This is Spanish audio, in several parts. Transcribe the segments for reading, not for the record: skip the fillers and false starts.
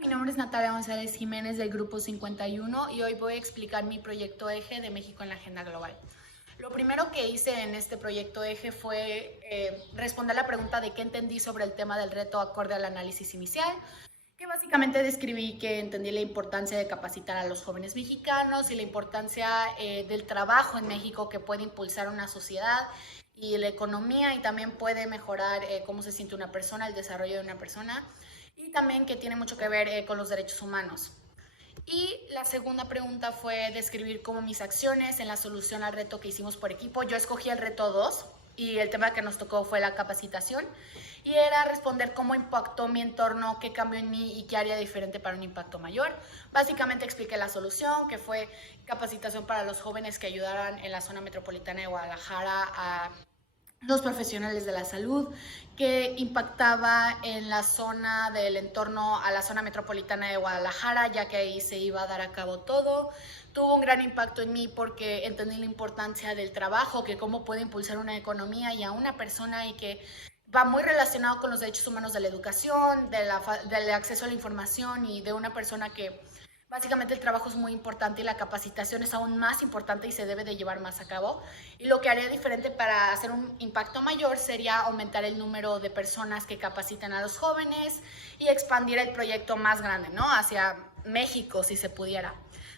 Mi nombre es Natalia González Jiménez del Grupo 51 y hoy voy a explicar mi proyecto eje de México en la agenda global. Lo primero que hice en este proyecto eje fue responder la pregunta de qué entendí sobre el tema del reto acorde al análisis inicial, que básicamente describí que entendí la importancia de capacitar a los jóvenes mexicanos y la importancia del trabajo en México que puede impulsar una sociedad y la economía y también puede mejorar cómo se siente una persona, el desarrollo de una persona y también que tiene mucho que ver con los derechos humanos. Y la segunda pregunta fue describir cómo mis acciones en la solución al reto que hicimos por equipo. Yo escogí el reto 2 y el tema que nos tocó fue la capacitación y era responder cómo impactó mi entorno, qué cambió en mí y qué haría diferente para un impacto mayor. Básicamente expliqué la solución, que fue capacitación para los jóvenes que ayudaran en la zona metropolitana de Guadalajara a los profesionales de la salud, que impactaba en la zona del entorno a la zona metropolitana de Guadalajara, ya que ahí se iba a dar a cabo todo. Tuvo un gran impacto en mí porque entendí la importancia del trabajo, que cómo puede impulsar una economía y a una persona y que va muy relacionado con los derechos humanos de la educación, del acceso a la información y de una persona que básicamente el trabajo es muy importante y la capacitación es aún más importante y se debe de llevar más a cabo. Y lo que haría diferente para hacer un impacto mayor sería aumentar el número de personas que capacitan a los jóvenes y expandir el proyecto más grande, ¿no? Hacia México, si se pudiera.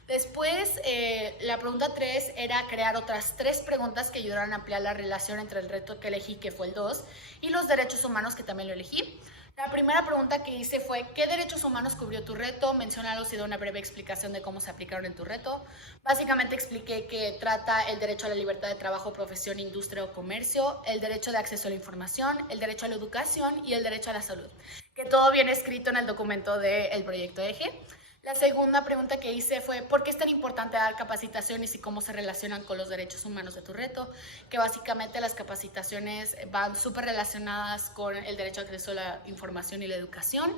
Después, la pregunta 3 era crear otras 3 preguntas que ayudaran a ampliar la relación entre el reto que elegí, que fue el 2, y los derechos humanos, que también lo elegí. La primera pregunta que hice fue, ¿qué derechos humanos cubrió tu reto? Menciónalos y doy una breve explicación de cómo se aplicaron en tu reto. Básicamente expliqué que trata el derecho a la libertad de trabajo, profesión, industria o comercio, el derecho de acceso a la información, el derecho a la educación y el derecho a la salud, que todo viene escrito en el documento del proyecto eje. La segunda pregunta que hice fue, ¿por qué es tan importante dar capacitaciones y cómo se relacionan con los derechos humanos de tu reto? Que básicamente las capacitaciones van súper relacionadas con el derecho a acceso a la información y la educación.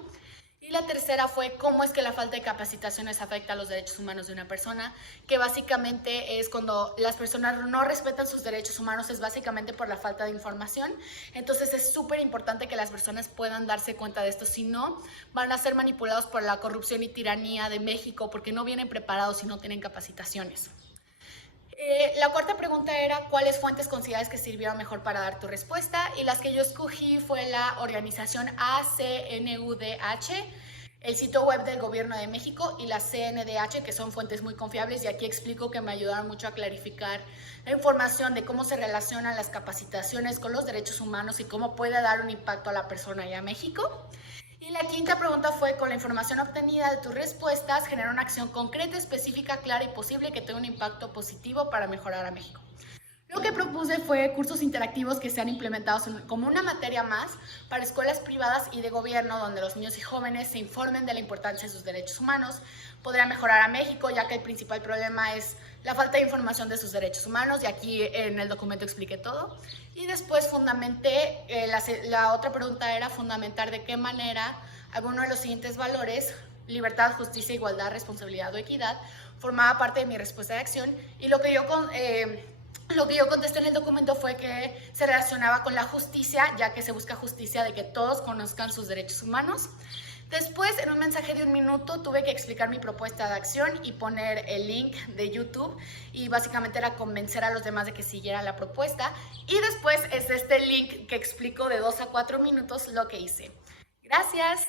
Y la tercera fue cómo es que la falta de capacitaciones afecta a los derechos humanos de una persona, que básicamente es cuando las personas no respetan sus derechos humanos, es básicamente por la falta de información. Entonces es súper importante que las personas puedan darse cuenta de esto, si no, van a ser manipulados por la corrupción y tiranía de México porque no vienen preparados y no tienen capacitaciones. La cuarta pregunta era cuáles fuentes consideras que sirvieron mejor para dar tu respuesta y las que yo escogí fue la organización ACNUDH, el sitio web del Gobierno de México y la CNDH, que son fuentes muy confiables y aquí explico que me ayudaron mucho a clarificar la información de cómo se relacionan las capacitaciones con los derechos humanos y cómo puede dar un impacto a la persona y a México. Y la quinta pregunta fue, con la información obtenida de tus respuestas, generar una acción concreta, específica, clara y posible que tenga un impacto positivo para mejorar a México. Lo que propuse fue cursos interactivos que sean implementados como una materia más para escuelas privadas y de gobierno donde los niños y jóvenes se informen de la importancia de sus derechos humanos. Podría mejorar a México ya que el principal problema es la falta de información de sus derechos humanos y aquí en el documento expliqué todo. Y después fundamenté, la otra pregunta era fundamentar de qué manera alguno de los siguientes valores, libertad, justicia, igualdad, responsabilidad o equidad, formaba parte de mi respuesta de acción y lo que yo contesté en el documento fue que se relacionaba con la justicia, ya que se busca justicia de que todos conozcan sus derechos humanos. Después, en un mensaje de 1 minuto, tuve que explicar mi propuesta de acción y poner el link de YouTube y básicamente era convencer a los demás de que siguieran la propuesta. Y después es este link que explico de 2 a 4 minutos lo que hice. Gracias.